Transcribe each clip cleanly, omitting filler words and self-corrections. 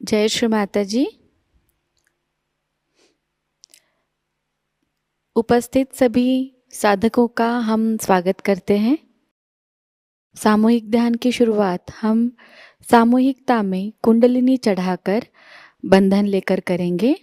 जय श्री माता जी। उपस्थित सभी साधकों का हम स्वागत करते हैं। सामूहिक ध्यान की शुरुआत हम सामूहिकता में कुंडलिनी चढ़ाकर बंधन लेकर करेंगे।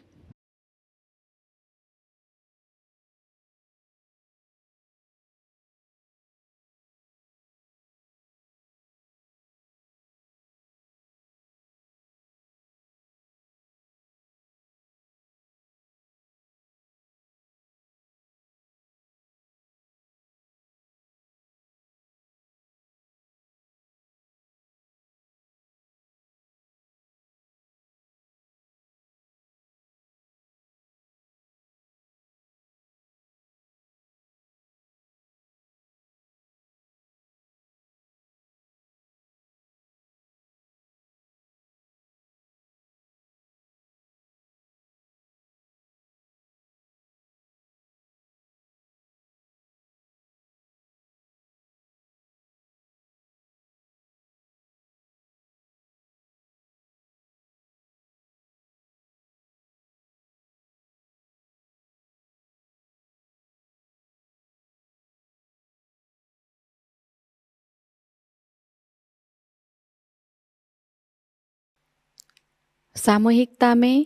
सामूहिकता में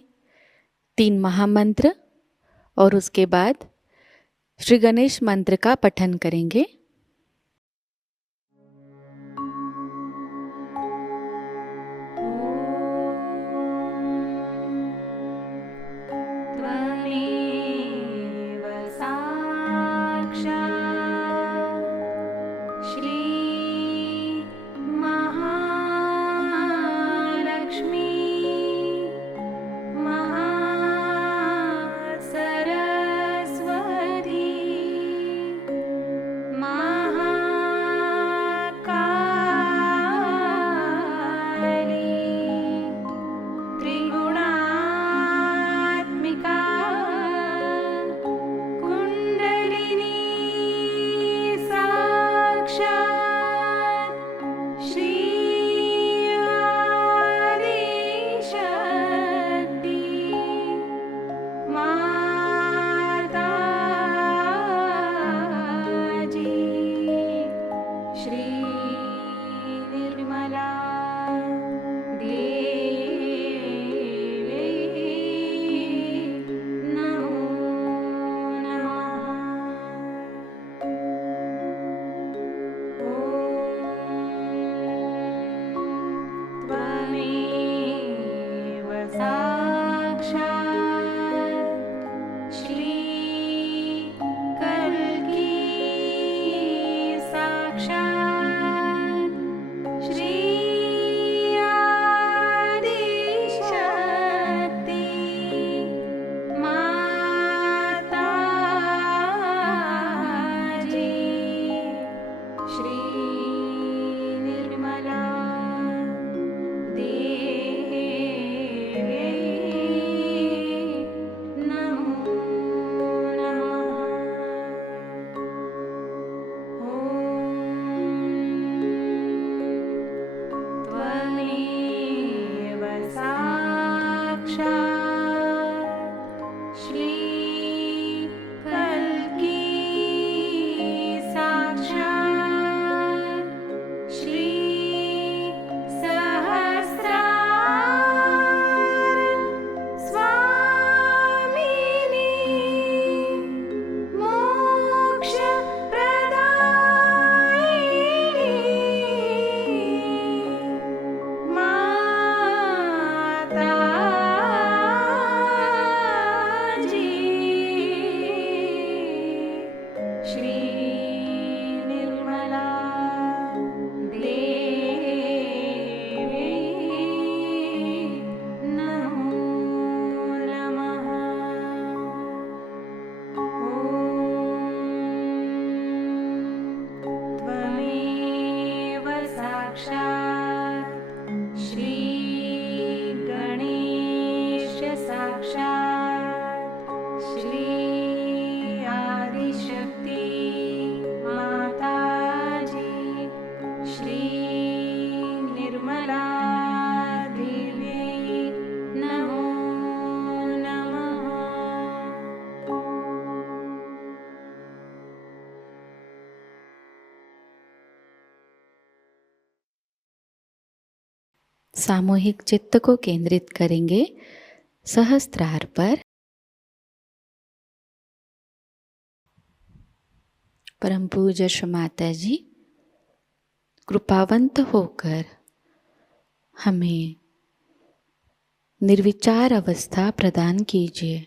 3 महामंत्र और उसके बाद श्री गणेश मंत्र का पठन करेंगे। त्वमेव साक्षात् श्री महालक्ष्मी महासरस्वती महाकाली त्रिगुणात्मिका कुण्डलिनी साक्षात् श्री आदिशक्ति माताजी श्री निर्मला देवी नमो नमः। त्वमेव साक्षात् श्री कल्की साक्षात् श्री आदिशक्ति माताजी श्री निर्मला देवी नमो नमः। त्वमेव साक्षात् श्री कल्की साक्षात् श्री सहस्रार स्वामिनी मोक्षप्रदायिनी माताजी सामूहिक चित्त को केंद्रित करेंगे सहस्त्रार पर। परम पूज्य श्री माता जी कृपावंत होकर हमें निर्विचार अवस्था प्रदान कीजिए।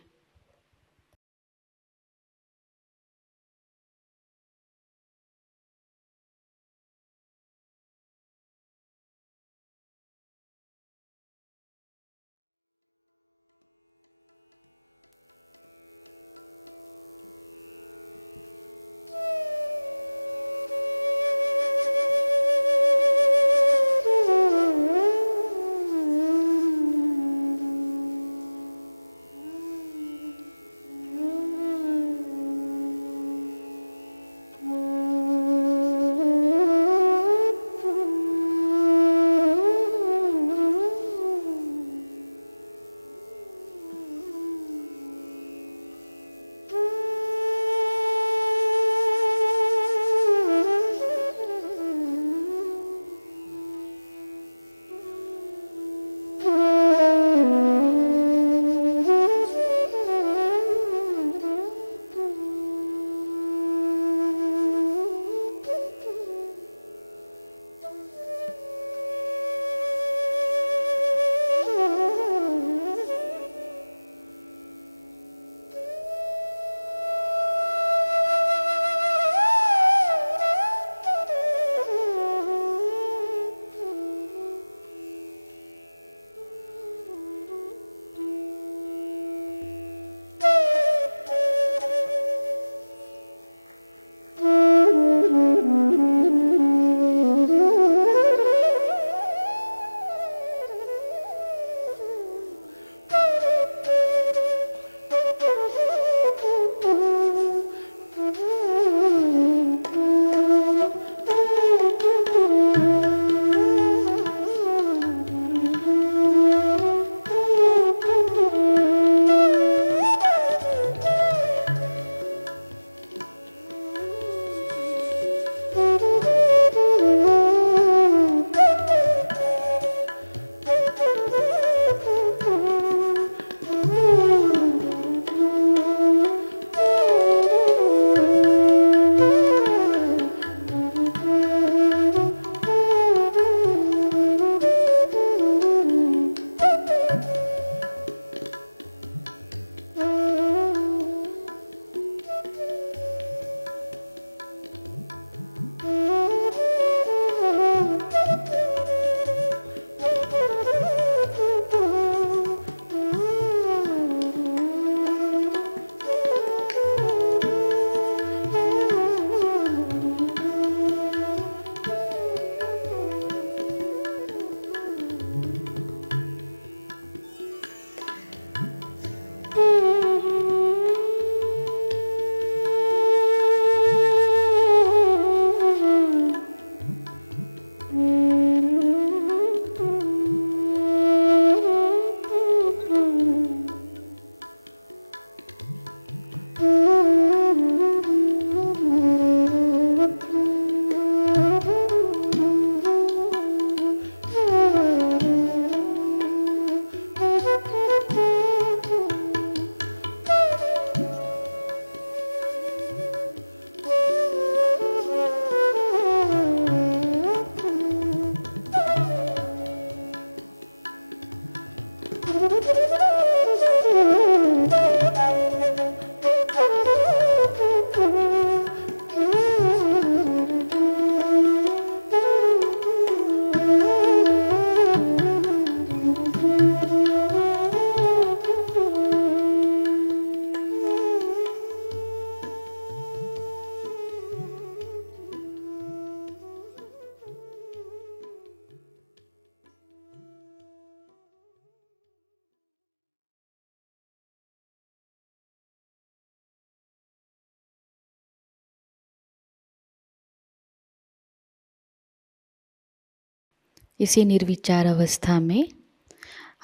इसी निर्विचार अवस्था में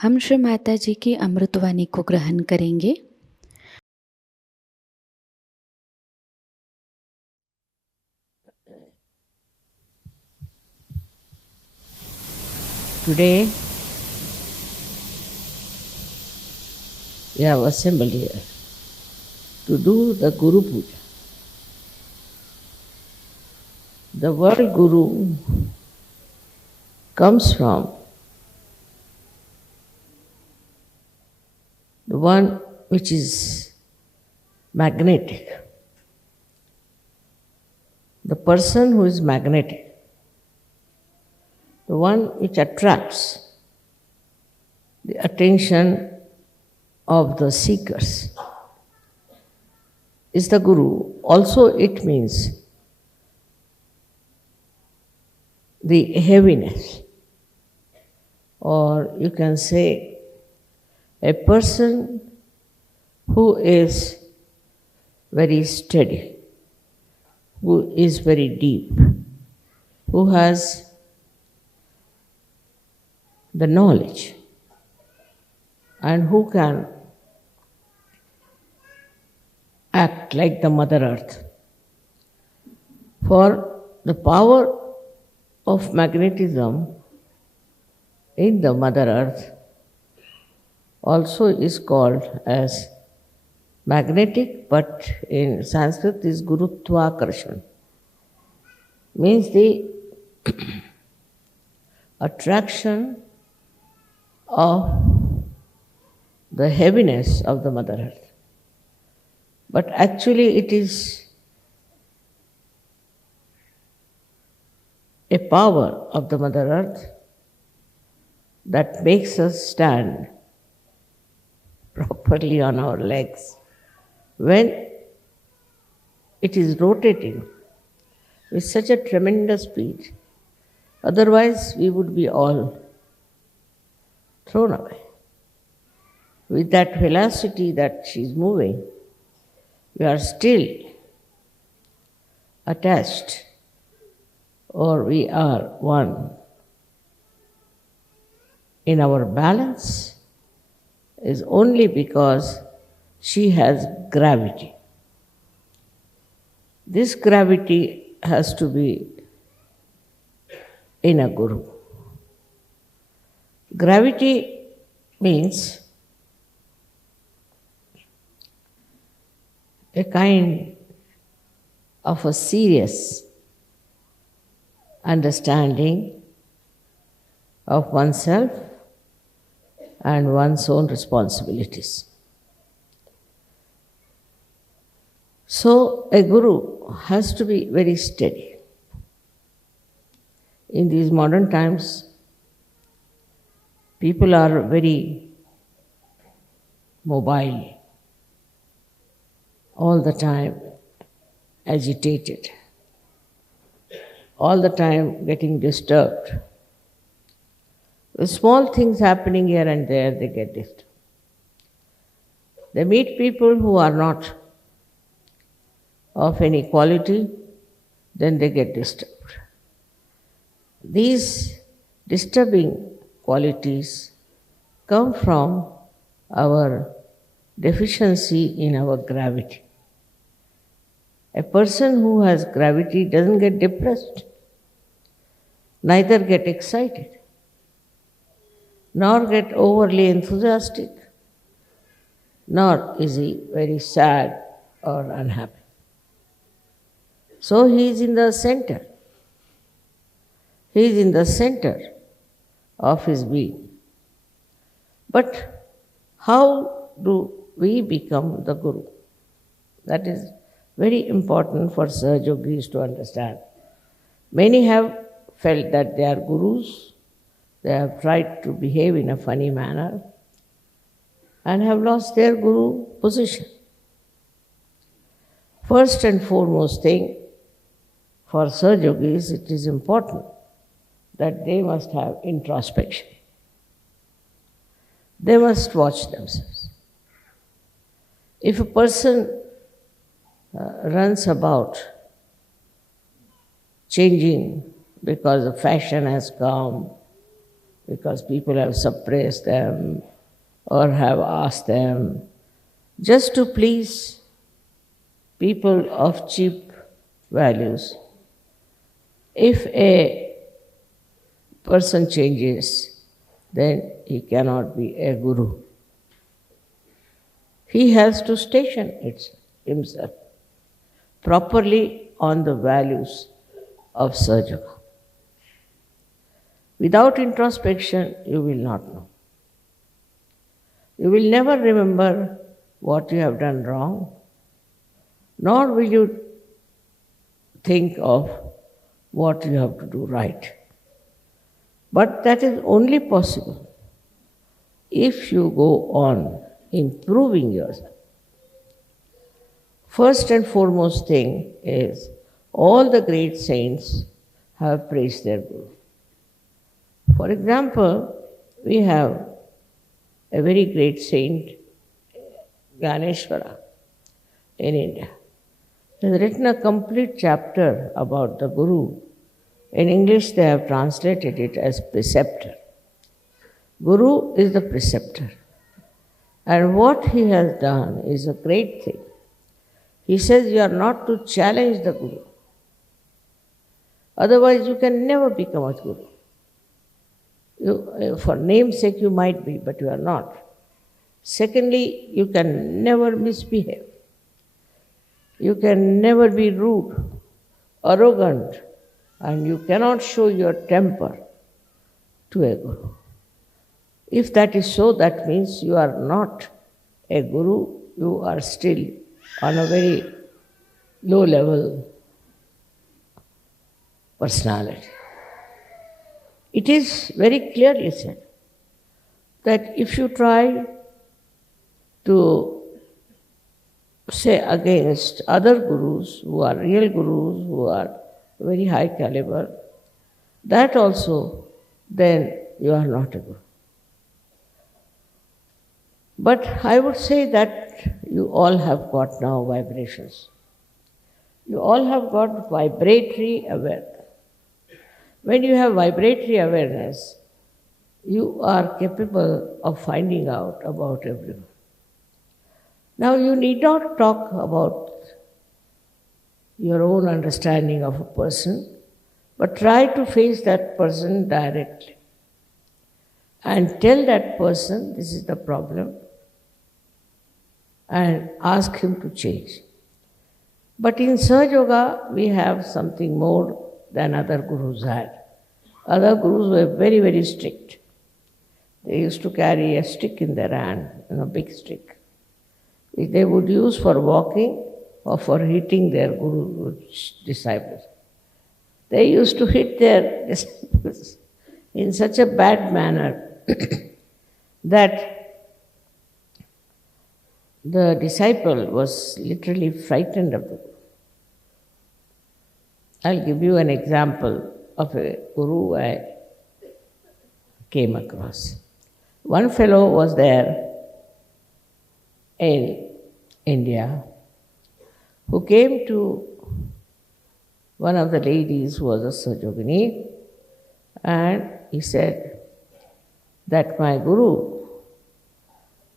हम श्री माता जी की अमृतवाणी को ग्रहण करेंगे। Today we have assembled here to do the Guru Puja. The word Guru comes from the one which is magnetic. The person who is magnetic, the one which attracts the attention of the seekers, is the Guru. Also, it means the heaviness, or you can say a person who is very steady, who is very deep, who has the knowledge, and who can act like the Mother Earth. For the power of magnetism in the Mother Earth also is called as magnetic, but in Sanskrit is Gurutvakarshana. Means the attraction of the heaviness of the Mother Earth. But actually it is a power of the Mother Earth that makes us stand properly on our legs when it is rotating with such a tremendous speed. Otherwise, we would be all thrown away. With that velocity that she is moving, we are still attached, or we are one. In our balance is only because she has gravity. This gravity has to be in a Guru. Gravity means a kind of a serious understanding of oneself and one's own responsibilities. So a Guru has to be very steady. In these modern times, people are very mobile, all the time agitated, all the time getting disturbed. With small things happening here and there, they get disturbed. They meet people who are not of any quality, then they get disturbed. These disturbing qualities come from our deficiency in our gravity. A person who has gravity doesn't get depressed, neither get excited, nor get overly enthusiastic, nor is he very sad or unhappy. So he is in the center. He is in the center of his being. But how do we become the Guru? That is very important for Sahaja Yogis to understand. Many have felt that they are Gurus, they have tried to behave in a funny manner and have lost their Guru position. First and foremost thing, for Sahaja Yogis, it is important that they must have introspection. They must watch themselves. If a person runs about changing because the fashion has come, because people have suppressed them or have asked them, just to please people of cheap values, if a person changes, then he cannot be a Guru. he has to station himself properly on the values of Sahaja Yoga. Without introspection, you will not know. You will never remember what you have done wrong, nor will you think of what you have to do right. But that is only possible if you go on improving yourself. First and foremost thing is all the great saints have praised their Guru. For example, we have a very great saint, Gyaneshwara, in India. He has written a complete chapter about the Guru. In English, they have translated it as preceptor. Guru is the preceptor. And what he has done is a great thing. He says you are not to challenge the Guru. Otherwise, you can never become a Guru. For namesake, you might be, but you are not. Secondly, you can never misbehave. You can never be rude, arrogant, and you cannot show your temper to a Guru. If that is so, that means you are not a Guru, you are still on a very low level personality. It is very clearly said that if you try to say against other gurus who are real gurus, who are very high caliber, that also then you are not a guru. But I would say that you all have got now vibrations. You all have got vibratory awareness. When you have vibratory awareness, you are capable of finding out about everyone. Now, you need not talk about your own understanding of a person, but try to face that person directly and tell that person this is the problem and ask him to change. But in Sahaja Yoga, we have something more than other gurus had. Other gurus were very, very strict. They used to carry a stick in their hand, a big stick, which they would use for walking or for hitting their disciples. They used to hit their disciples in such a bad manner that the disciple was literally frightened of the Guru. I'll give you an example of a guru I came across. One fellow was there in India who came to one of the ladies who was a Sahajogini, and he said that my guru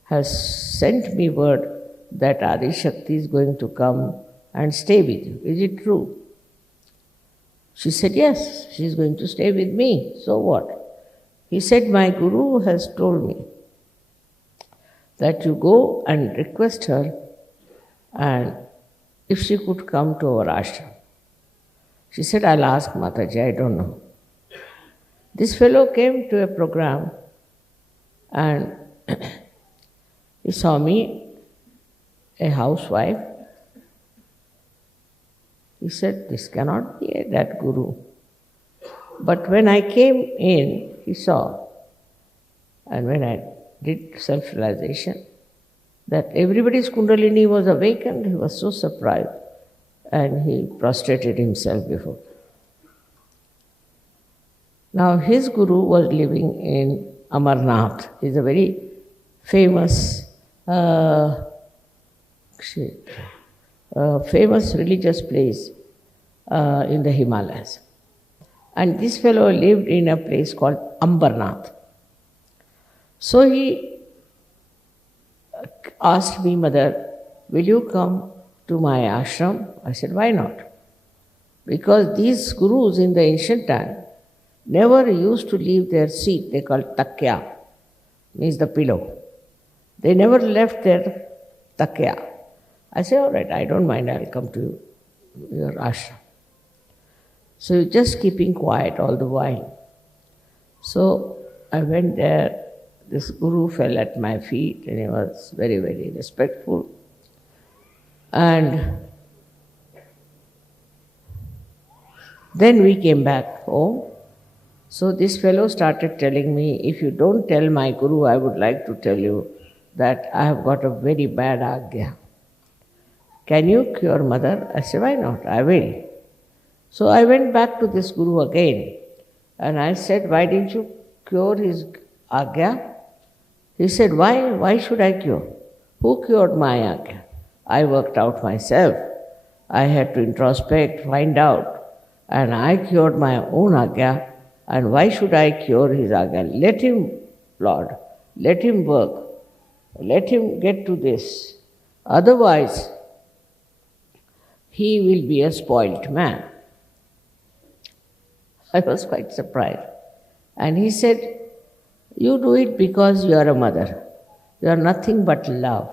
has sent me word that Adi Shakti is going to come and stay with you. Is it true? She said, yes, she is going to stay with me. So what? He said, my guru has told me that you go and request her and if she could come to our ashram. She said, I'll ask Mataji, I don't know. This fellow came to a program and he saw me, a housewife. He said, this cannot be that guru. But when I came in, he saw, and when I did self-realization, that everybody's kundalini was awakened, he was so surprised, and he prostrated himself before. Now his guru was living in Amarnath. He's a very famous famous religious place in the Himalayas. And this fellow lived in a place called Ambarnath. So he asked me, Mother, will you come to my ashram? I said, why not? Because these gurus in the ancient time never used to leave their seat, they called takya, means the pillow. They never left their takya. I said, all right, I don't mind, I'll come to your ashram. So just keeping quiet all the while. So I went there, this guru fell at my feet and he was very, very respectful. And then we came back home. So this fellow started telling me, if you don't tell my guru, I would like to tell you that I have got a very bad agya. Can you cure mother? I said, why not? I will. So I went back to this guru again and I said, why didn't you cure his agya? He said, why? Why should I cure? Who cured my agya? I worked out myself. I had to introspect, find out, and I cured my own agya. And why should I cure his agya? Let him, Lord, let him work. Let him get to this. Otherwise, he will be a spoilt man. I was quite surprised. And he said, you do it because you are a mother. You are nothing but love.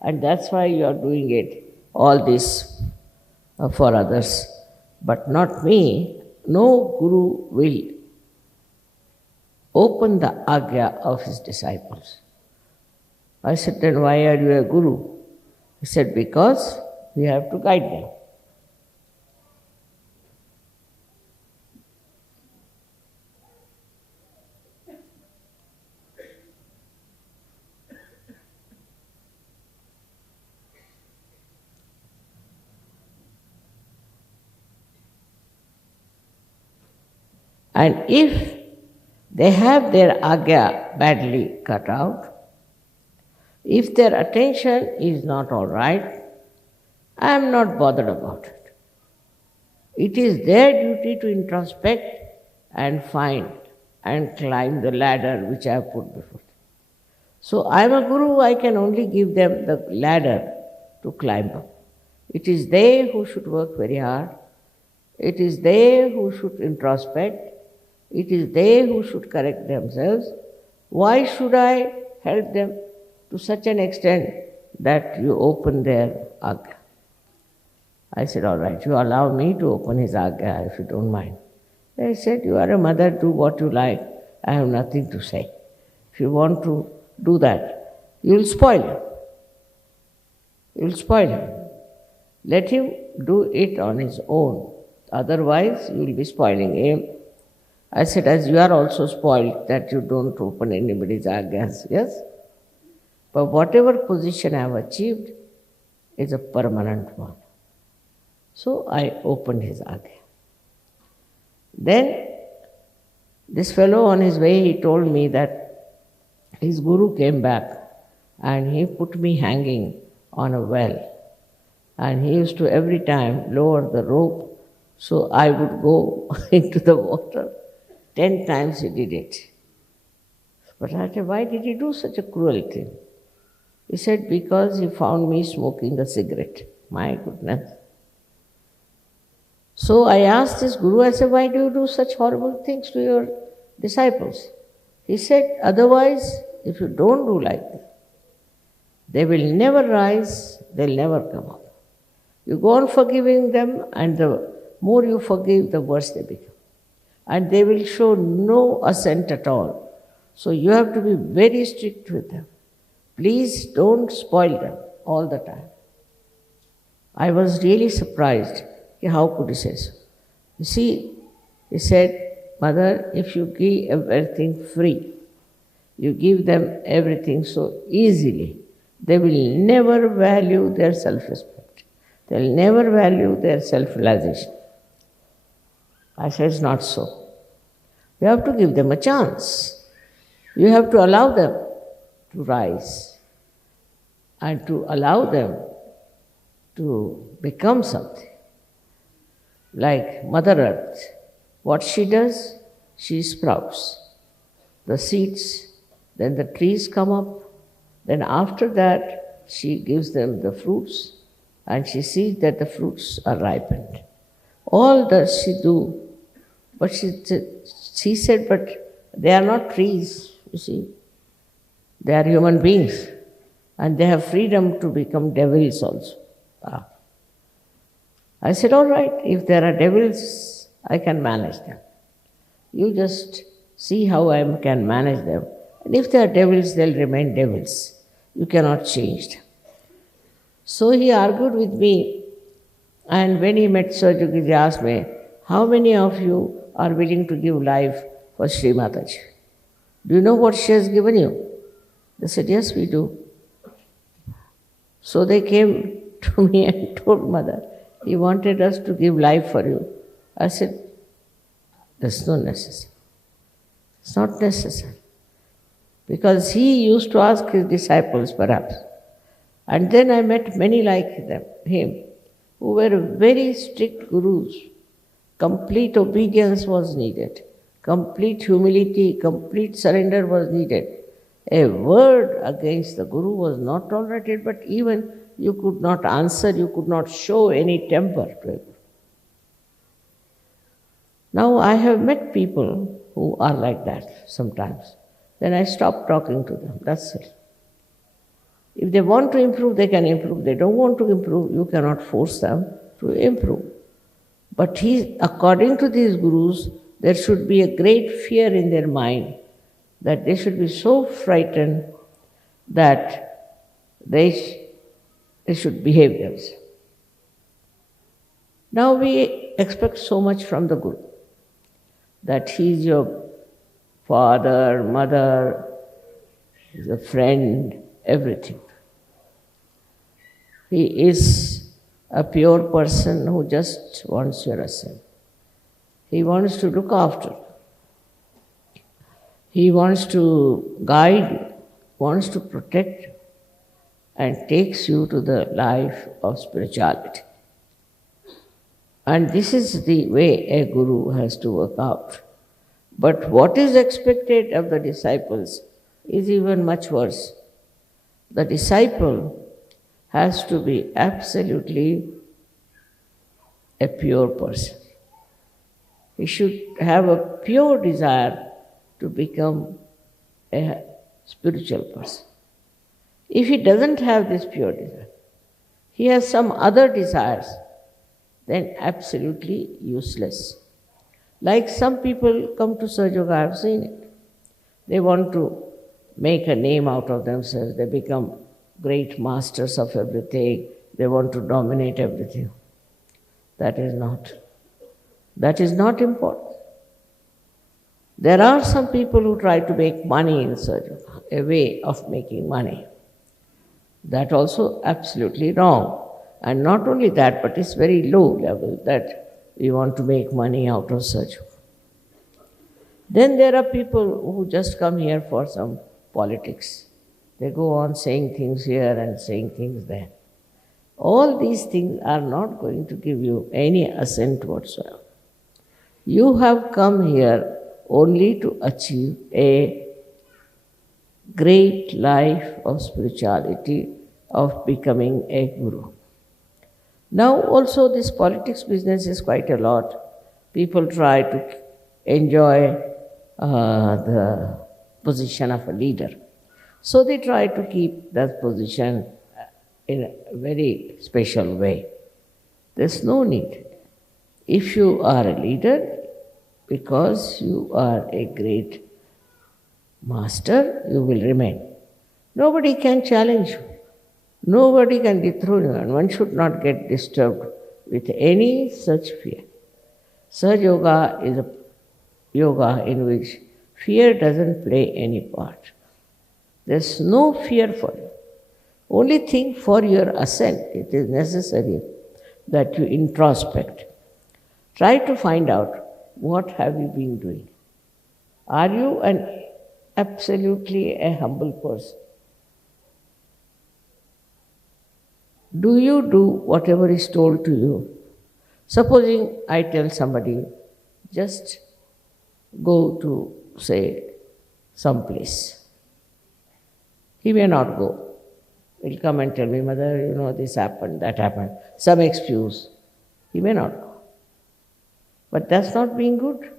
And that's why you are doing it, all this for others. But not me. No guru will open the agya of his disciples. I said, then why are you a guru? He said, because we have to guide them. And if they have their agya badly cut out, if their attention is not all right, I am not bothered about it. It is their duty to introspect and find and climb the ladder which I have put before them. So I am a guru, I can only give them the ladder to climb up. It is they who should work very hard. It is they who should introspect. It is they who should correct themselves. Why should I help them to such an extent that you open their agya? I said, all right, you allow me to open his agya if you don't mind. They said, you are a mother, do what you like. I have nothing to say. If you want to do that, you will spoil him. You will spoil him. Let him do it on his own. Otherwise, you will be spoiling him. I said, as you are also spoiled that you don't open anybody's agyas, yes? But whatever position I have achieved is a permanent one. So I opened his agya. Then this fellow on his way, he told me that his guru came back and he put me hanging on a well. And he used to every time lower the rope so I would go into the water. 10 times he did it. But I said, why did he do such a cruel thing? He said, because he found me smoking a cigarette. My goodness. So I asked this guru, I said, why do you do such horrible things to your disciples? He said, otherwise, if you don't do like that, they will never rise, they'll never come up. You go on forgiving them, and the more you forgive, the worse they become. And they will show no assent at all. So you have to be very strict with them. Please don't spoil them all the time. I was really surprised. How could he say so? You see, he said, Mother, if you give everything free, you give them everything so easily, they will never value their self-respect. They will never value their self-realization. I said, it's not so. You have to give them a chance. You have to allow them to rise and to allow them to become something. Like Mother Earth, what she does, she sprouts the seeds, then the trees come up, then after that she gives them the fruits and she sees that the fruits are ripened. All does she do. But she said, but they are not trees, you see. They are human beings. and they have freedom to become devils also. Ah. I said, all right, if there are devils, I can manage them. You just see how I can manage them. And if they are devils, they'll remain devils. You cannot change them. So he argued with me, and when he met Sarojini, he asked me, how many of you are willing to give life for Sri Mataji? Do you know what she has given you? They said, yes, we do. So they came to me and told Mother, he wanted us to give life for you. I said, that's not necessary. It's not necessary. Because he used to ask his disciples, perhaps. And then I met many like him, who were very strict gurus. Complete obedience was needed. Complete humility, complete surrender was needed. A word against the guru was not tolerated, but even you could not answer, you could not show any temper to a guru. Now I have met people who are like that sometimes. Then I stop talking to them, that's it. If they want to improve, they can improve. They don't want to improve, you cannot force them to improve. But according to these gurus, there should be a great fear in their mind, that they should be so frightened that they should behave themselves. Now we expect so much from the Guru, that he is your father, mother, is a friend, everything. He is a pure person who just wants your ascent. He wants to look after you. He wants to guide you, wants to protect you, and takes you to the life of spirituality. And this is the way a guru has to work out. But what is expected of the disciples is even much worse. The disciple has to be absolutely a pure person. He should have a pure desire to become a spiritual person. If he doesn't have this pure desire, he has some other desires, then absolutely useless. Like some people come to Sahaja Yoga, I have seen it. They want to make a name out of themselves. They become great masters of everything. They want to dominate everything. That is not important. There are some people who try to make money in Sahaja Yoga, a way of making money. That also absolutely wrong. And not only that, but it's very low level that we want to make money out of Sahaja Yoga. Then there are people who just come here for some politics. They go on saying things here and saying things there. All these things are not going to give you any ascent whatsoever. You have come here only to achieve a great life of spirituality, of becoming a guru. Now also this politics business is quite a lot. People try to enjoy the position of a leader. So they try to keep that position in a very special way. There's no need. If you are a leader, because you are a great master, you will remain. Nobody can challenge you. Nobody can dethrone you, and one should not get disturbed with any such fear. Sahaja Yoga is a yoga in which fear doesn't play any part. There's no fear for you. Only thing for your ascent, it is necessary that you introspect. Try to find out what have you been doing. Are you absolutely a humble person? Do you do whatever is told to you? Supposing I tell somebody, just go to, say, some place. He may not go. He'll come and tell me, Mother, this happened, that happened. Some excuse. He may not go. But that's not being good.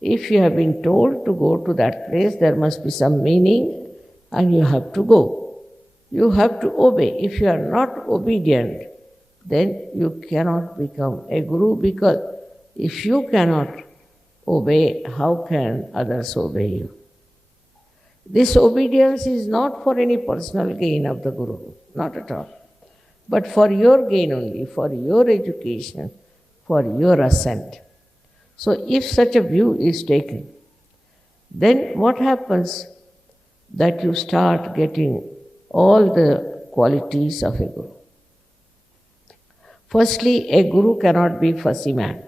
If you have been told to go to that place, there must be some meaning and you have to go. You have to obey. If you are not obedient, then you cannot become a guru, because if you cannot obey, how can others obey you? This obedience is not for any personal gain of the guru, not at all, but for your gain only, for your education, for your ascent. So if such a view is taken, then what happens? That you start getting all the qualities of a guru. Firstly, a guru cannot be fussy man.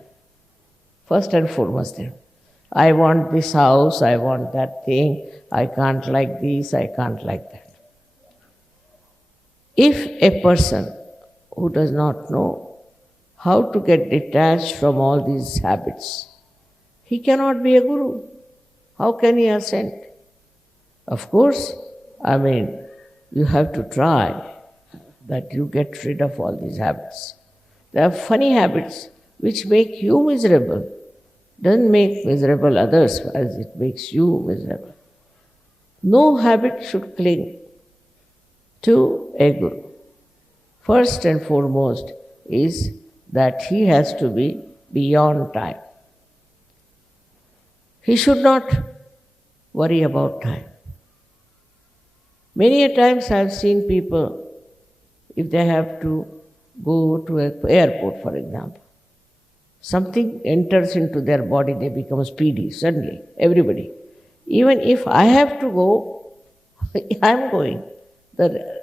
First and foremost thing. I want this house, I want that thing, I can't like this, I can't like that. If a person who does not know how to get detached from all these habits, he cannot be a guru. How can he ascend? Of course, you have to try that you get rid of all these habits. There are funny habits which make you miserable, doesn't make miserable others as it makes you miserable. No habit should cling to a guru. First and foremost is that he has to be beyond time. He should not worry about time. Many a times I have seen people, if they have to go to an airport, for example, something enters into their body, they become speedy suddenly, everybody. Even if I have to go, I am going.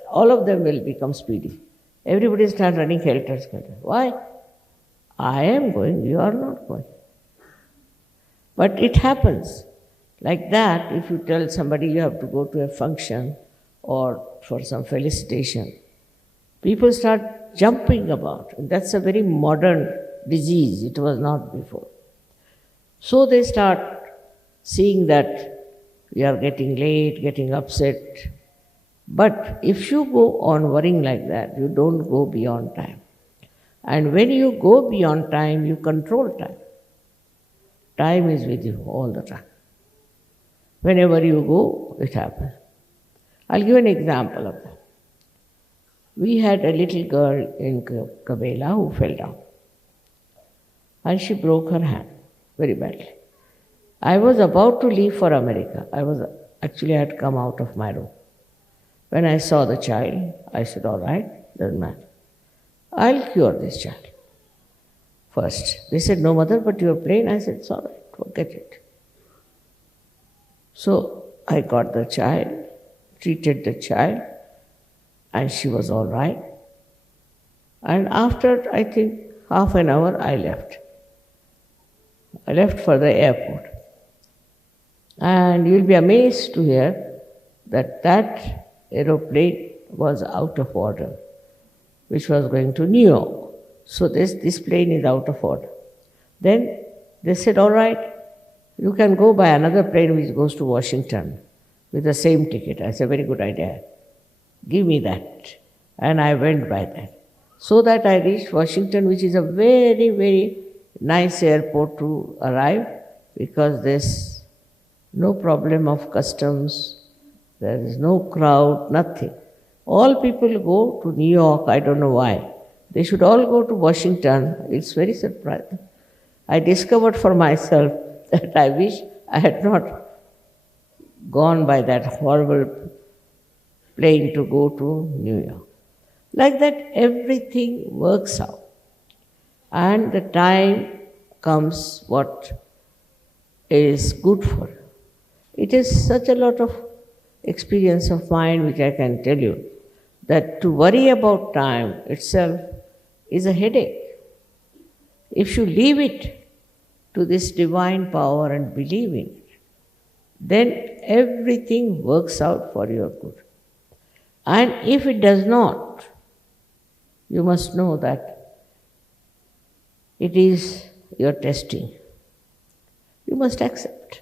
All of them will become speedy. Everybody starts running helter-skelter. Why? I am going, you are not going. But it happens. Like that, if you tell somebody you have to go to a function or for some felicitation, people start jumping about. That's a very modern disease. It was not before. So they start seeing that we are getting late, getting upset. But if you go on worrying like that, you don't go beyond time. And when you go beyond time, you control time. Time is with you all the time. Whenever you go, it happens. I'll give an example of that. We had a little girl in Kabela who fell down. And she broke her hand very badly. I was about to leave for America. I had come out of my room. When I saw the child, I said, all right, doesn't matter. I'll cure this child first. They said, no mother, but you're plain. I said, it's all right, forget it. So I got the child, treated the child, and she was all right. And after, I think, half an hour, I left. I left for the airport. And you'll be amazed to hear that aeroplane was out of order, which was going to New York. So this plane is out of order. Then they said, all right, you can go by another plane which goes to Washington with the same ticket. I said, very good idea. Give me that. And I went by that. So that I reached Washington, which is a very, very nice airport to arrive, because there's no problem of customs, there is no crowd, nothing. All people go to New York, I don't know why. They should all go to Washington. It's very surprising. I discovered for myself that I wish I had not gone by that horrible plane to go to New York. Like that, everything works out. And the time comes what is good for you. It is such a lot of experience of mine which I can tell you, that to worry about time itself is a headache. If you leave it to this divine power and believe in it, then everything works out for your good. And if it does not, you must know that it is your testing. You must accept.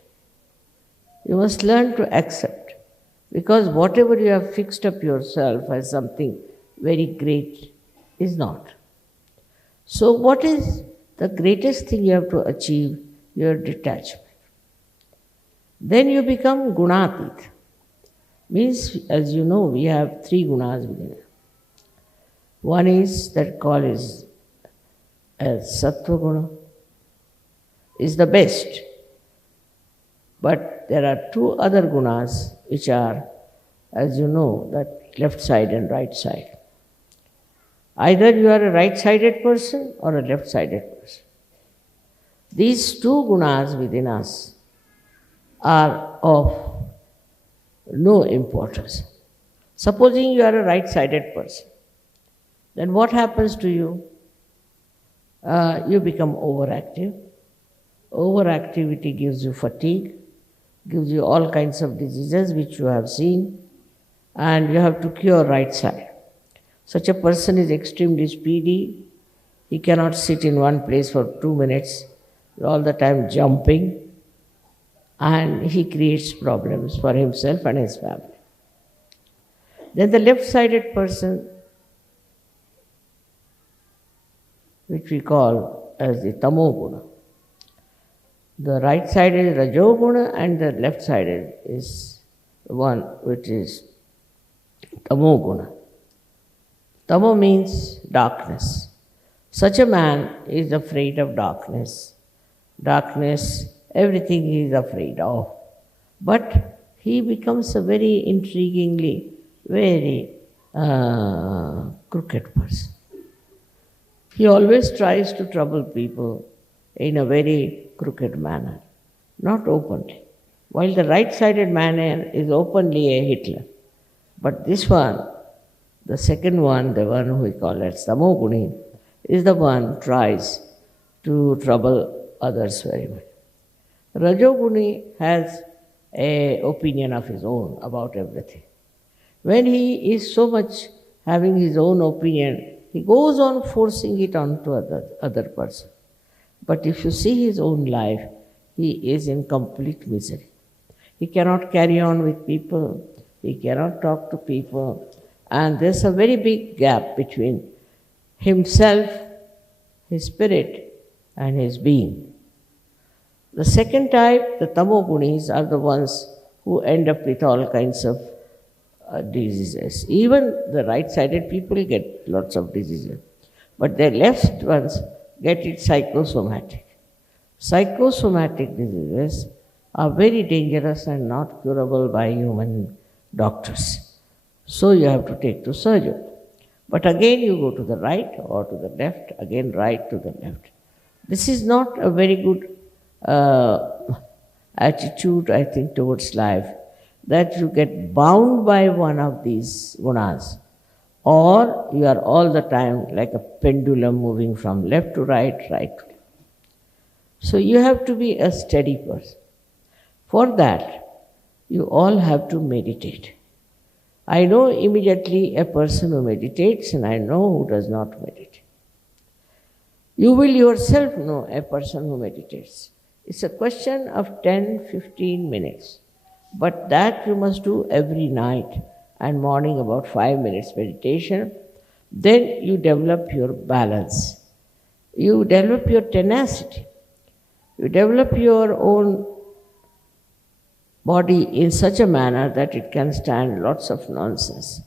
You must learn to accept. Because whatever you have fixed up yourself as something very great is not. So what is the greatest thing you have to achieve? Your detachment. Then you become gunatit. Means, as you know, we have three gunas within us. One is that called as sattva guna, is the best. But there are two other gunas which are, as you know, that left side and right side. Either you are a right-sided person or a left-sided person. These two gunas within us are of no importance. Supposing you are a right-sided person, then what happens to you? You become overactive. Overactivity gives you fatigue, gives you all kinds of diseases which you have seen, and you have to cure right side. Such a person is extremely speedy. He cannot sit in one place for 2 minutes, all the time jumping, and he creates problems for himself and his family. Then the left-sided person, which we call as the tamoguna. The right side is rajoguna and the left side is the one which is tamoguna. Tamo means darkness. Such a man is afraid of darkness. Darkness, everything he is afraid of. But he becomes a very intriguingly, very crooked person. He always tries to trouble people in a very crooked manner, not openly. While the right-sided man is openly a Hitler. But this one, the second one, the one who we call as Tamoguni, is the one who tries to trouble others very much. Rajoguni has an opinion of his own about everything. When he is so much having his own opinion, he goes on forcing it on to other person. But if you see his own life, he is in complete misery. He cannot carry on with people, he cannot talk to people, and there's a very big gap between himself, his spirit, and his being. The second type, the tamogunis, are the ones who end up with all kinds of diseases. Even the right-sided people get lots of diseases, but the left ones get it psychosomatic. Psychosomatic diseases are very dangerous and not curable by human doctors. So you have to take to surgery. But again you go to the right or to the left, again right to the left. This is not a very good attitude, I think, towards life, that you get bound by one of these gunas, or you are all the time like a pendulum moving from left to right, right to left. So you have to be a steady person. For that, you all have to meditate. I know immediately a person who meditates and I know who does not meditate. You will yourself know a person who meditates. It's a question of 10-15 minutes. But that you must do every night and morning about 5 minutes meditation. Then you develop your balance. You develop your tenacity. You develop your own body in such a manner that it can stand lots of nonsense.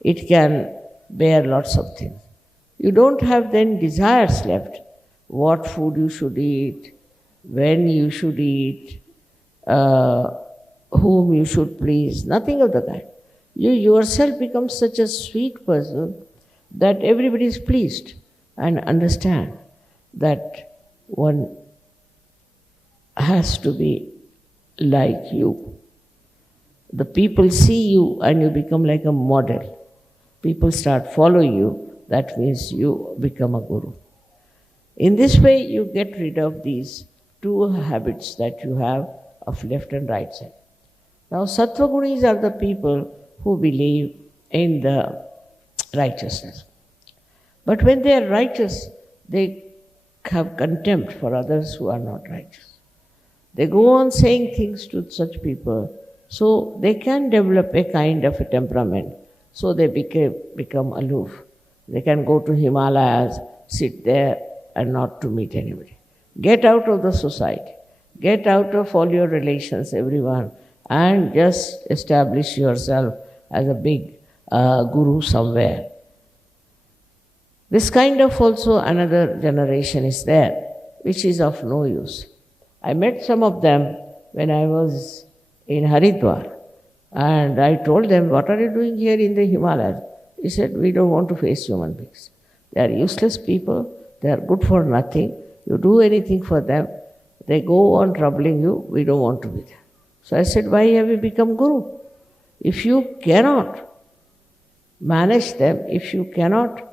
It can bear lots of things. You don't have then desires left. What food you should eat, when you should eat, whom you should please, nothing of the kind. You yourself become such a sweet person that everybody is pleased and understand that one has to be like you. The people see you and you become like a model. People start following you, that means you become a guru. In this way you get rid of these two habits that you have of left and right side. Now sattvagunis are the people who believe in the righteousness. But when they are righteous, they have contempt for others who are not righteous. They go on saying things to such people, so they can develop a kind of a temperament. So they become aloof. They can go to Himalayas, sit there and not to meet anybody. Get out of the society. Get out of all your relations, everyone, and just establish yourself as a big guru somewhere. This kind of also another generation is there, which is of no use. I met some of them when I was in Haridwar, and I told them, what are you doing here in the Himalayas? He said, we don't want to face human beings. They are useless people, they are good for nothing. You do anything for them, they go on troubling you, we don't want to be there. So I said, why have you become guru? If you cannot manage them, if you cannot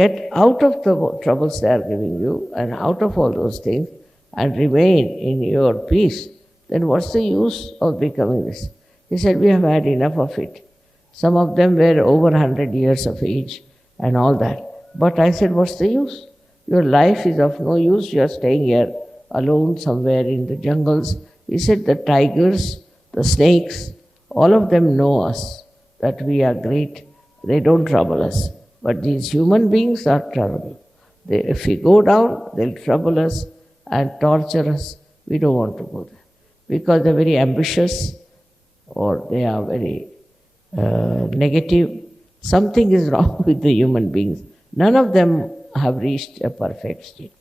get out of the troubles they are giving you and out of all those things and remain in your peace, then what's the use of becoming this? He said, we have had enough of it. Some of them were over 100 years of age and all that. But I said, what's the use? Your life is of no use. You are staying here alone somewhere in the jungles. He said, the tigers, the snakes, all of them know us, that we are great. They don't trouble us. But these human beings are trouble. If we go down, they'll trouble us and torture us. We don't want to go there. Because they're very ambitious or they are very negative. Something is wrong with the human beings. None of them have reached a perfect state.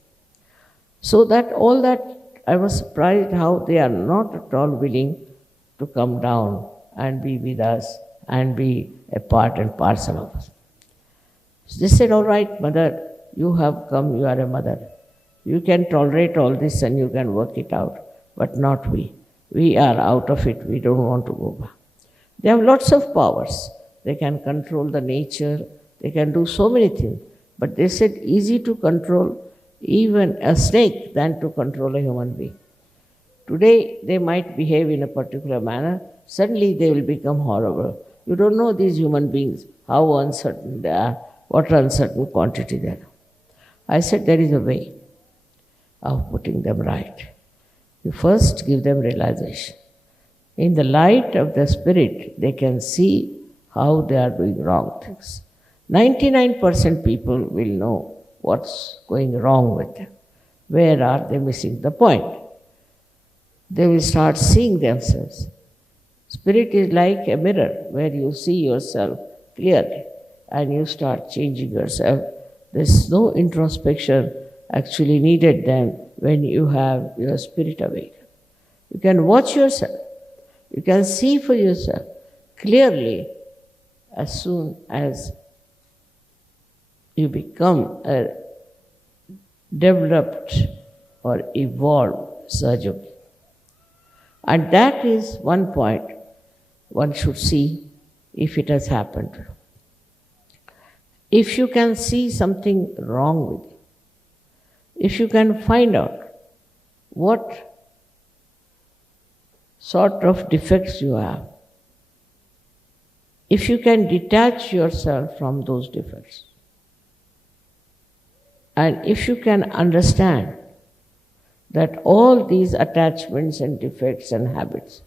So that all that, I was surprised how they are not at all willing to come down and be with us and be a part and parcel of us. So they said, all right, mother, you have come, you are a mother. You can tolerate all this and you can work it out, but not we. We are out of it, we don't want to go back. They have lots of powers. They can control the nature, they can do so many things. But they said, easy to control even a snake than to control a human being. Today, they might behave in a particular manner, suddenly they will become horrible. You don't know these human beings, how uncertain they are, what uncertain quantity they are. I said, there is a way of putting them right. You first give them realization. In the light of the spirit, they can see how they are doing wrong things. 99% people will know what's going wrong with them. Where are they missing the point? They will start seeing themselves. Spirit is like a mirror where you see yourself clearly and you start changing yourself. There's no introspection actually needed then when you have your spirit awake. You can watch yourself. You can see for yourself clearly as soon as you become a developed or evolved Sahaja. And that is one point one should see if it has happened. If you can see something wrong with you, if you can find out what sort of defects you have, if you can detach yourself from those defects, and if you can understand that all these attachments and defects and habits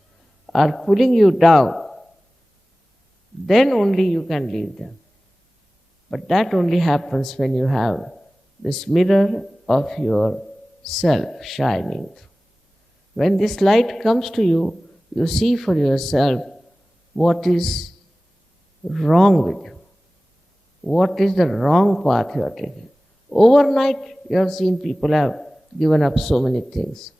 are pulling you down, then only you can leave them. But that only happens when you have this mirror of your self shining through. When this light comes to you, you see for yourself what is wrong with you, what is the wrong path you are taking. Overnight, you have seen people have given up so many things.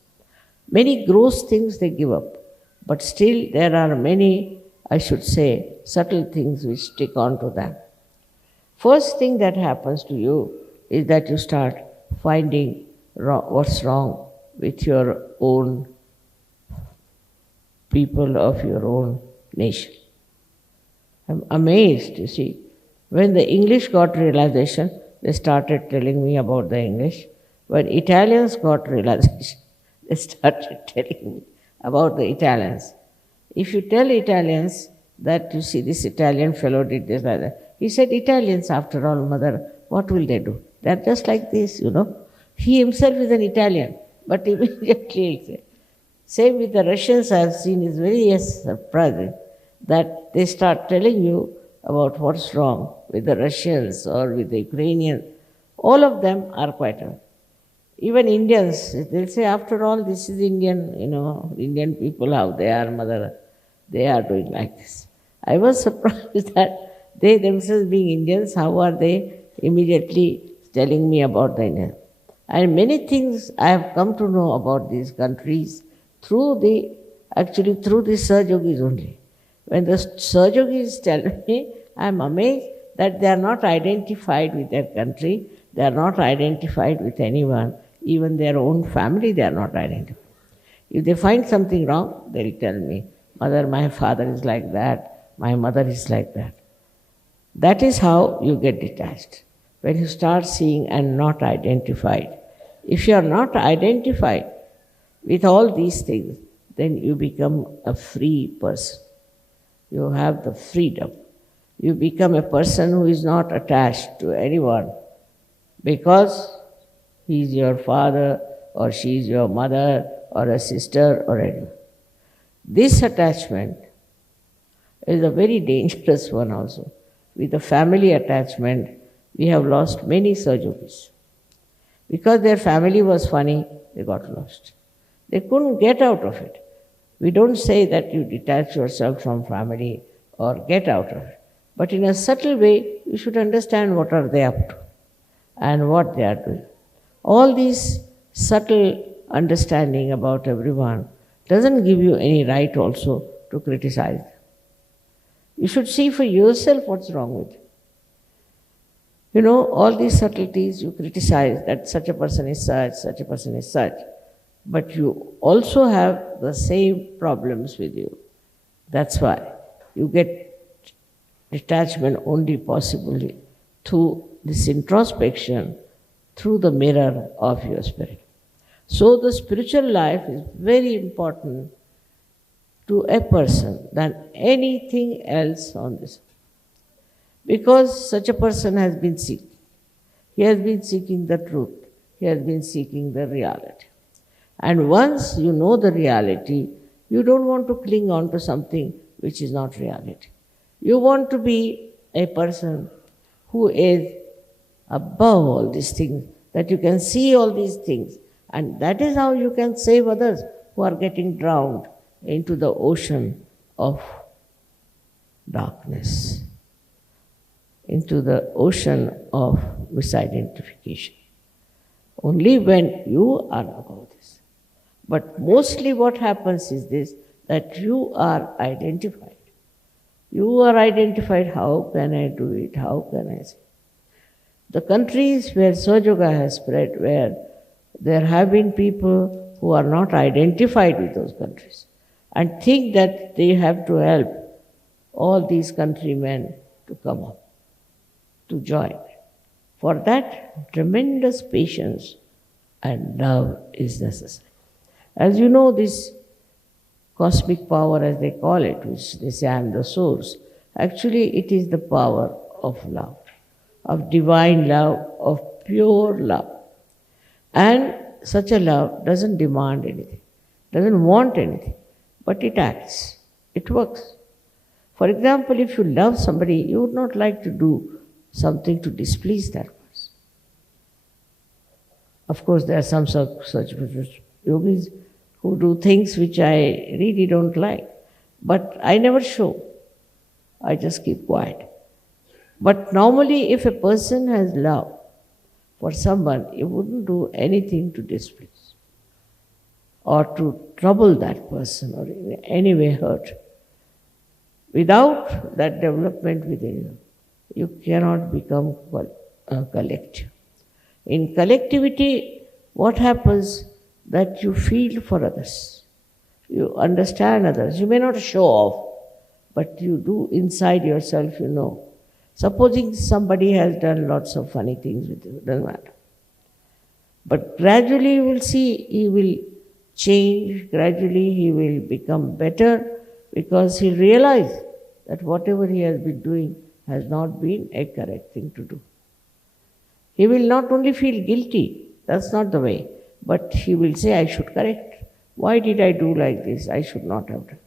Many gross things they give up, but still there are many, I should say, subtle things which stick on to them. First thing that happens to you is that you start finding what's wrong with your own people of your own nation. I'm amazed, you see. When the English got realization, they started telling me about the English. When Italians got realization, they started telling me about the Italians. If you tell Italians that, you see, this Italian fellow did this, like that. He said, Italians, after all, mother, what will they do? They're just like this, you know. He himself is an Italian, but immediately he'll say. Same with the Russians I have seen is very surprising, that they start telling you about what's wrong with the Russians or with the Ukrainians. All of them are quite wrong. Even Indians, they'll say, after all, this is Indian, you know, Indian people, how they are, mother. they are doing like this. I was surprised that they themselves being Indians, how are they immediately telling me about the Indian? And many things I have come to know about these countries through the Sahajogis only. When the Sahajogis tell me, I am amazed that they are not identified with their country, they are not identified with anyone, even their own family they are not identified. If they find something wrong, they will tell me, Mother, my father is like that, my mother is like that. That is how you get detached. When you start seeing and not identified. If you are not identified with all these things, then you become a free person. You have the freedom. You become a person who is not attached to anyone because he is your father or she is your mother or a sister or anyone. This attachment is a very dangerous one also. With the family attachment, we have lost many Sahajogis. Because their family was funny, they got lost. They couldn't get out of it. We don't say that you detach yourself from family or get out of it. But in a subtle way, you should understand what are they up to and what they are doing. All these subtle understanding about everyone doesn't give you any right also to criticize them. You should see for yourself what's wrong with you. You know, all these subtleties you criticize that such a person is such a person is such. But you also have the same problems with you. That's why you get detachment only possibly through this introspection, through the mirror of your spirit. So the spiritual life is very important to a person than anything else on this. Because such a person has been seeking. He has been seeking the truth. He has been seeking the reality. And once you know the reality, you don't want to cling on to something which is not reality. You want to be a person who is above all these things, that you can see all these things. And that is how you can save others who are getting drowned into the ocean of darkness, into the ocean of misidentification. Only when you are above this. But mostly what happens is this, that you are identified. You are identified, how can I do it, how can I say? The countries where Sahaja has spread, where there have been people who are not identified with those countries and think that they have to help all these countrymen to come up, to join. For that, tremendous patience and love is necessary. As you know, this cosmic power, as they call it, which they say I am the source, actually it is the power of love, of divine love, of pure love. And such a love doesn't demand anything, doesn't want anything, but it acts, it works. For example, if you love somebody, you would not like to do something to displease that person. Of course, there are some such yogis who do things which I really don't like, but I never show. I just keep quiet. But normally, if a person has love for someone, he wouldn't do anything to displease or to trouble that person or in any way hurt. Without that development within you, you cannot become collective. In collectivity, what happens? That you feel for others. You understand others. You may not show off, but you do inside yourself, you know. Supposing somebody has done lots of funny things with you, doesn't matter. But gradually you will see he will change, gradually he will become better because he'll realize that whatever he has been doing has not been a correct thing to do. He will not only feel guilty, that's not the way, but he will say, I should correct. Why did I do like this? I should not have done.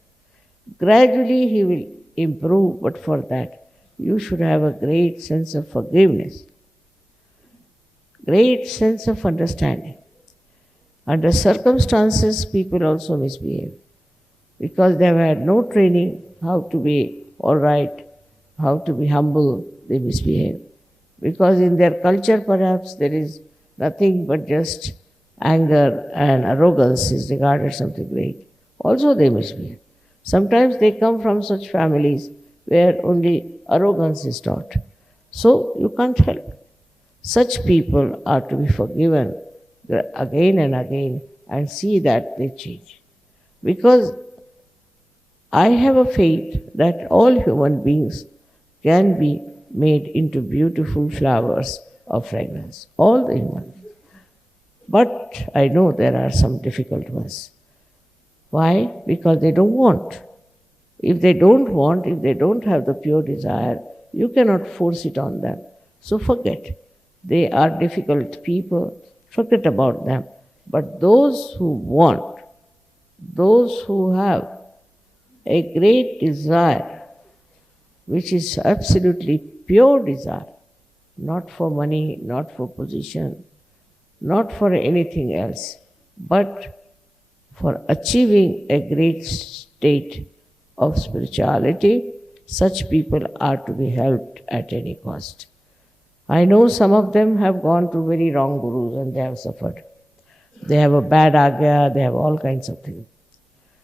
Gradually he will improve, but for that, you should have a great sense of forgiveness, great sense of understanding. Under circumstances, people also misbehave. because they have had no training how to be all right, how to be humble, they misbehave. Because in their culture perhaps there is nothing but just anger and arrogance is regarded something great. Also they misbehave. Sometimes they come from such families where only arrogance is taught. So you can't help. Such people are to be forgiven again and again and see that they change. Because I have a faith that all human beings can be made into beautiful flowers of fragrance. All the human beings. But I know there are some difficult ones. Why? Because they don't want. If they don't want, if they don't have the pure desire, you cannot force it on them. So forget. They are difficult people, forget about them. But those who want, those who have a great desire, which is absolutely pure desire, not for money, not for position, not for anything else, but for achieving a great state of spirituality, such people are to be helped at any cost. I know some of them have gone to very wrong gurus and they have suffered. They have a bad agya, they have all kinds of things.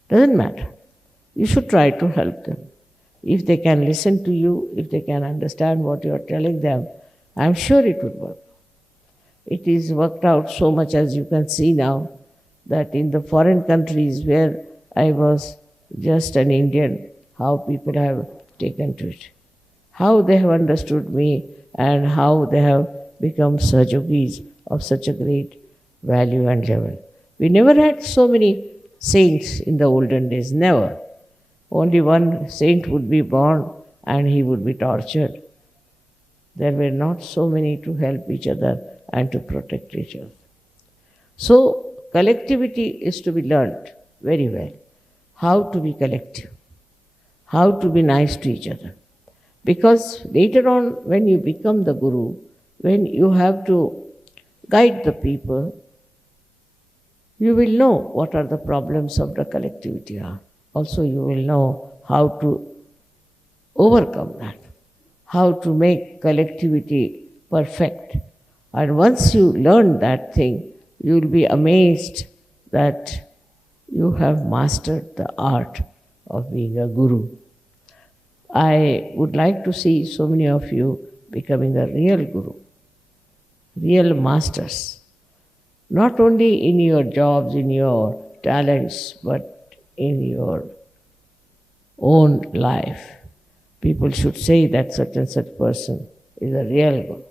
Doesn't matter. You should try to help them. If they can listen to you, if they can understand what you are telling them, I am sure it would work. It is worked out so much, as you can see now, that in the foreign countries where I was just an Indian, how people have taken to it. How they have understood me and how they have become Sahajogis of such a great value and level. We never had so many saints in the olden days, never. Only one saint would be born and he would be tortured. There were not so many to help each other and to protect each other. So, collectivity is to be learnt very well. How to be collective, how to be nice to each other. Because later on, when you become the guru, when you have to guide the people, you will know what are the problems of the collectivity are. Also, you will know how to overcome that, how to make collectivity perfect. And once you learn that thing, you will be amazed that you have mastered the art of being a guru. I would like to see so many of you becoming a real guru, real masters, not only in your jobs, in your talents, but in your own life. People should say that such and such person is a real guru.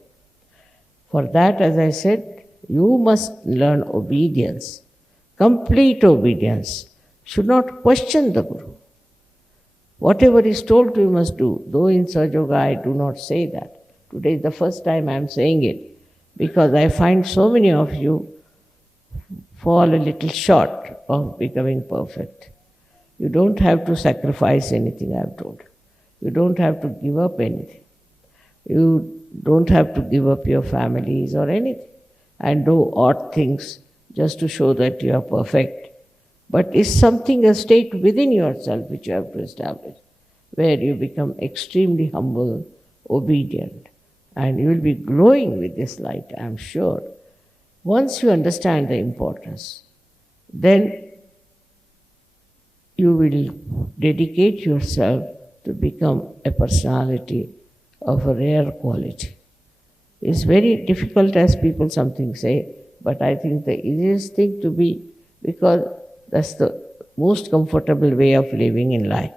For that, as I said, you must learn obedience, complete obedience. Should not question the guru. Whatever is told to you must do. Though in Sahaja Yoga I do not say that. Today is the first time I am saying it, because I find so many of you fall a little short of becoming perfect. You don't have to sacrifice anything, I have told. You don't have to give up anything. You don't have to give up your families or anything and do odd things just to show that you are perfect. But it's something, a state within yourself which you have to establish, where you become extremely humble, obedient, and you will be glowing with this light, I am sure. Once you understand the importance, then you will dedicate yourself to become a personality of a rare quality. It's very difficult, as people something say, but I think the easiest thing to be, because that's the most comfortable way of living in life.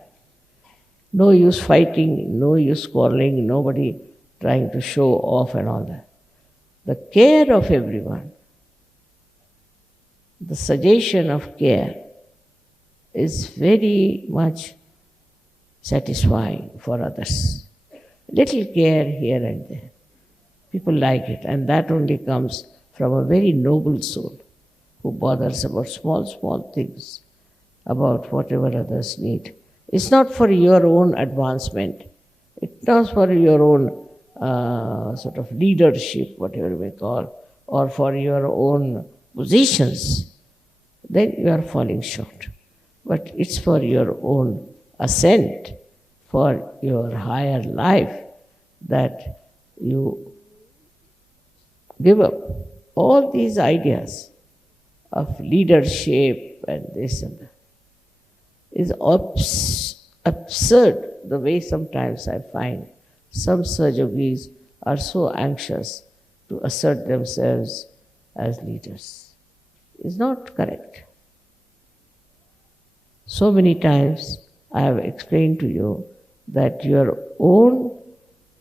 No use fighting, no use quarreling, nobody trying to show off and all that. The care of everyone, the suggestion of care is very much satisfying for others. Little care here and there. People like it, and that only comes from a very noble soul who bothers about small things, about whatever others need. It's not for your own advancement. It's not for your own sort of leadership, whatever you may call, or for your own positions. Then you are falling short. but it's for your own ascent, for your higher life, that you give up all these ideas of leadership and this and that. It's absurd the way sometimes I find some Sahajogis are so anxious to assert themselves as leaders. It's not correct. So many times I have explained to you that your own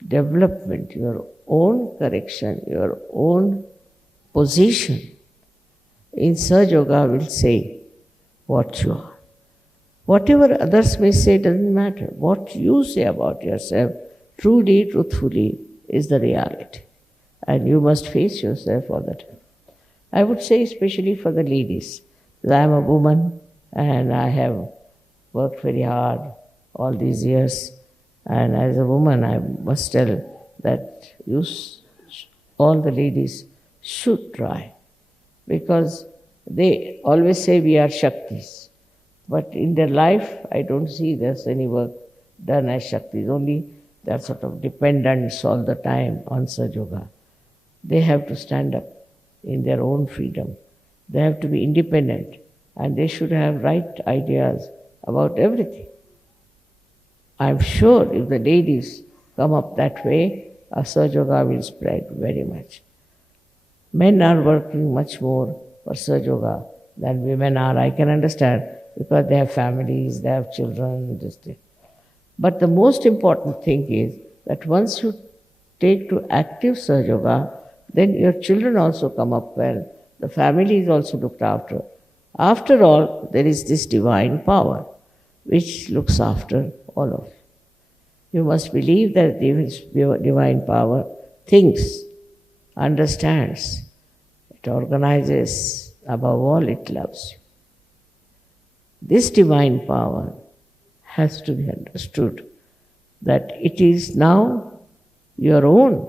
development, your own correction, your own position in Sahaja Yoga will say what you are. Whatever others may say doesn't matter. What you say about yourself, truly, truthfully, is the reality. And you must face yourself all the time. I would say especially for the ladies, because I am a woman and I have worked very hard all these years. And as a woman, I must tell that all the ladies should try. Because they always say we are Shaktis. But in their life, I don't see there's any work done as Shaktis. Only they're sort of dependents all the time on Sahaja Yoga. They have to stand up in their own freedom. They have to be independent. And they should have right ideas about everything. I'm sure if the ladies come up that way, Sahaja Yoga will spread very much. Men are working much more for Sahaja Yoga than women are. I can understand, because they have families, they have children, this thing. But the most important thing is that once you take to active Sahaja Yoga, then your children also come up well, the family is also looked after. After all, there is this divine power which looks after all of you. You must believe that this divine power thinks, understands, it organizes, above all it loves you. This divine power has to be understood, that it is now your own,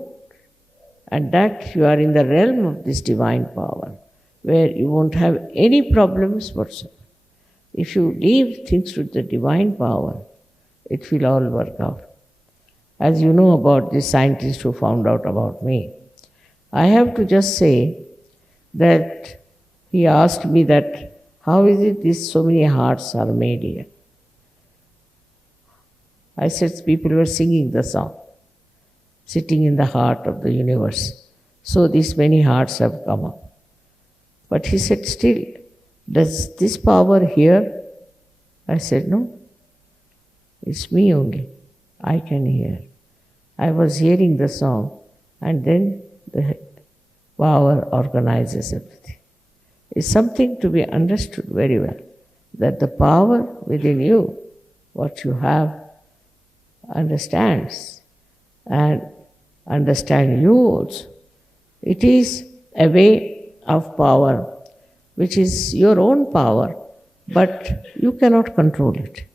and that you are in the realm of this divine power, where you won't have any problems whatsoever. If you leave things to the divine power, it will all work out. As you know about this scientist who found out about me, I have to just say that he asked me that, how is it this so many hearts are made here? I said people were singing the song, sitting in the heart of the universe. So these many hearts have come up. But he said, still, does this power hear? I said, no, it's me only. I can hear. I was hearing the song, and then the power organizes everything. It's something to be understood very well, that the power within you, what you have, understands, and understand you also. It is a way of power which is your own power, but you cannot control it.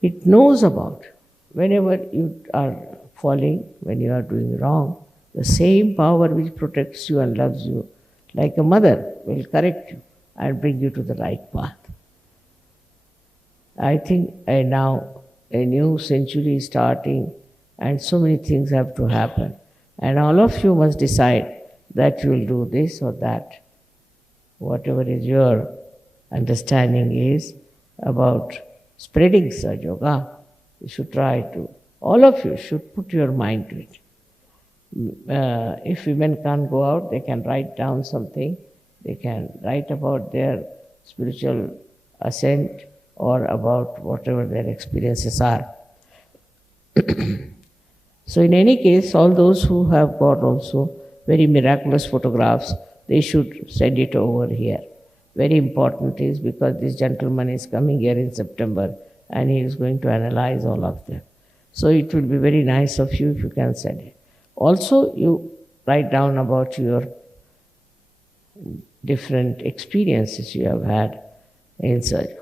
It knows about whenever you are falling, when you are doing wrong, the same power which protects you and loves you, like a mother, will correct you and bring you to the right path. I think now a new century is starting, and so many things have to happen. And all of you must decide that you will do this or that. Whatever is your understanding is about spreading Sahaja Yoga, you should try to, all of you should put your mind to it. If women can't go out, they can write down something. They can write about their spiritual ascent or about whatever their experiences are. So in any case, all those who have got also very miraculous photographs, they should send it over here. Very important is because this gentleman is coming here in September and he is going to analyze all of them. So it will be very nice of you if you can send it. Also, you write down about your different experiences you have had in Sahaja.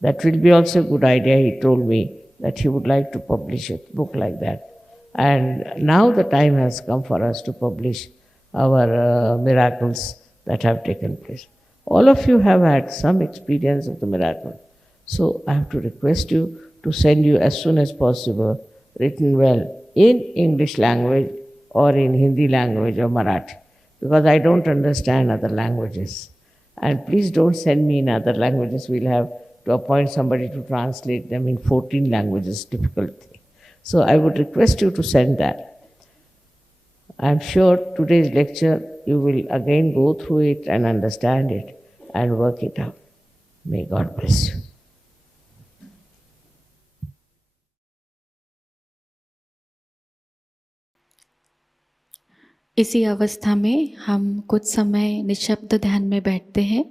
That will be also a good idea. He told me that he would like to publish a book like that. And now the time has come for us to publish our miracles that have taken place. All of you have had some experience of the miracle. So I have to request you to send you as soon as possible, written well, in English language or in Hindi language or Marathi, because I don't understand other languages. And please don't send me in other languages. We'll have to appoint somebody to translate them in 14 languages, difficult thing. So I would request you to send that. I am sure today's lecture you will again go through it and understand it and work it out. May God bless you. इसी अवस्था में हम कुछ समय निशब्द ध्यान में बैठते हैं।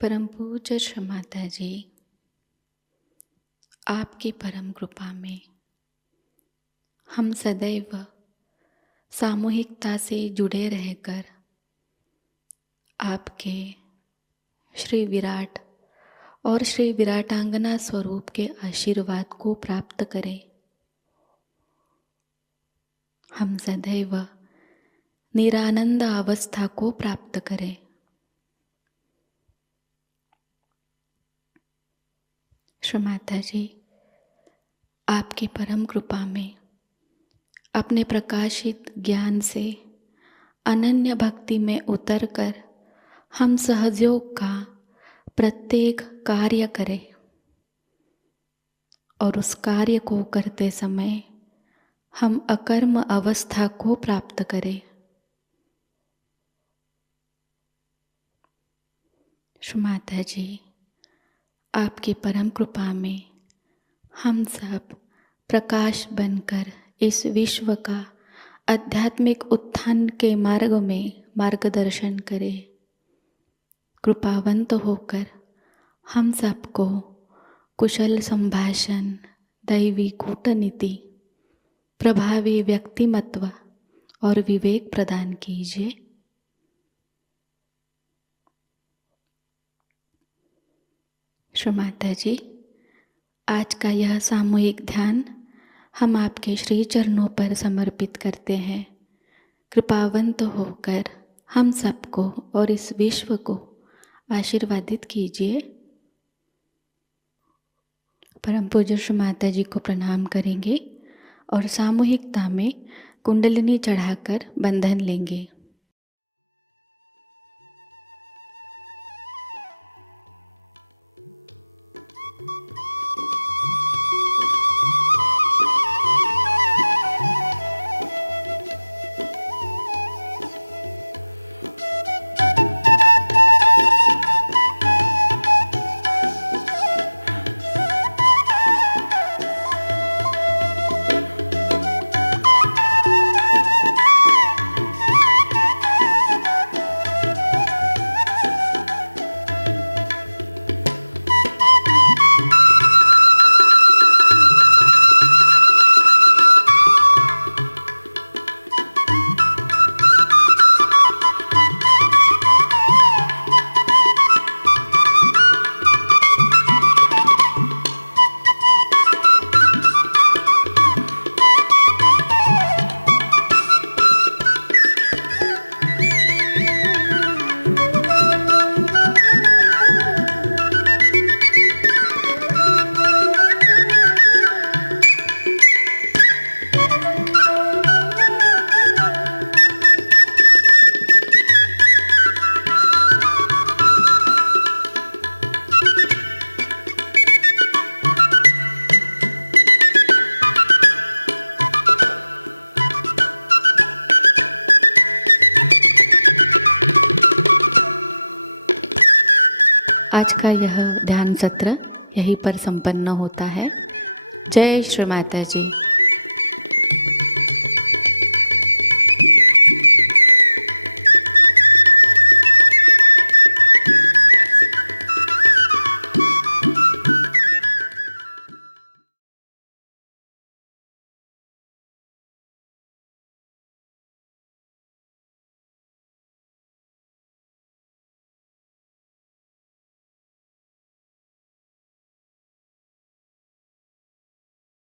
परम पूज्य श्री माता जी, आपकी परम कृपा में हम सदैव सामूहिकता से जुड़े रहकर आपके श्री विराट और श्री विराटांगना स्वरूप के आशीर्वाद को प्राप्त करें। हम सदैव निरानंद अवस्था को प्राप्त करें। श्री माता जी, आपकी परम कृपा में अपने प्रकाशित ज्ञान से अनन्य भक्ति में उतरकर हम सहयोग का प्रत्येक कार्य करें और उस कार्य को करते समय हम अकर्म अवस्था को प्राप्त करें। श्री माता जी, आपकी परम कृपा में हम सब प्रकाश बनकर इस विश्व का आध्यात्मिक उत्थान के मार्ग में मार्गदर्शन करें। कृपावंत होकर हम सबको कुशल संभाषण, दैवी कूटनीति, प्रभावी व्यक्तिमत्व और विवेक प्रदान कीजिए। श्री माता जी, आज का यह सामूहिक ध्यान हम आपके श्री चरणों पर समर्पित करते हैं। कृपावंत होकर हम सबको और इस विश्व को आशीर्वादित कीजिए। परम पूज्य श्री माता जी को प्रणाम करेंगे और सामूहिकता में कुंडलिनी चढ़ाकर बंधन लेंगे। आज का यह ध्यान सत्र यहीं पर संपन्न होता है। जय श्री माता जी।